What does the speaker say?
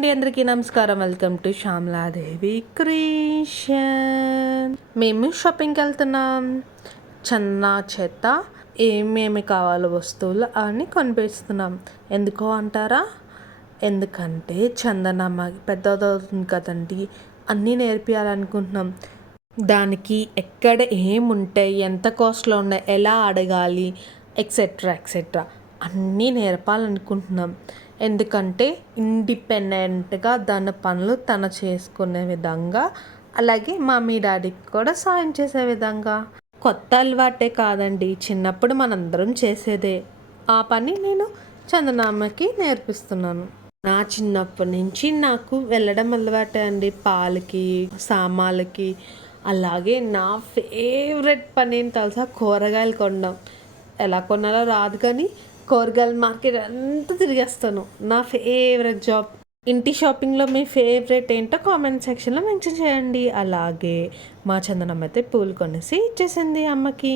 అండి, అందరికీ నమస్కారం. Welcome to Shyamala Devi creation. మేము షాపింగ్కి వెళ్తున్నాం. చందనా చేత ఏమేమి కావాలో వస్తువులు అని కొనిపిస్తున్నాం. ఎందుకో అంటారా? ఎందుకంటే చందనమ్మ పెద్దదవుతుంది కదండి, అన్నీ నేర్పించాలనుకుంటున్నాం. దానికి ఎక్కడ ఏముంటాయి, ఎంత కాస్ట్లో ఉన్నాయి, ఎలా అడగాలి, ఎక్సెట్రా ఎక్సెట్రా అన్నీ నేర్పాలనుకుంటున్నాం. ఎందుకంటే ఇండిపెండెంట్గా దాని పనులు తను చేసుకునే విధంగా, అలాగే మమ్మీ డాడీకి కూడా సాయం చేసే విధంగా. కొత్త అలవాటే కాదండి, చిన్నప్పుడు మనందరం చేసేదే. ఆ పని నేను చందనమ్మకి నేర్పిస్తున్నాను. నా చిన్నప్పటి నుంచి నాకు వెళ్ళడం అలవాటే అండి, పాలకి, సామాన్లకి. అలాగే నా ఫేవరెట్ పని ఏంటి తెలుసా? కూరగాయలు కొనడం. ఎలా కొనాలో రాదు కానీ కూరగాయల మార్కెట్ అంతా తిరిగేస్తాను. నా ఫేవరెట్ జాబ్. ఇంటి షాపింగ్లో మీ ఫేవరెట్ ఏంటో కామెంట్ సెక్షన్లో మెన్షన్ చేయండి. అలాగే మా చందనమ్మ అయితే పూలు కొనేసి ఇచ్చేసింది అమ్మకి.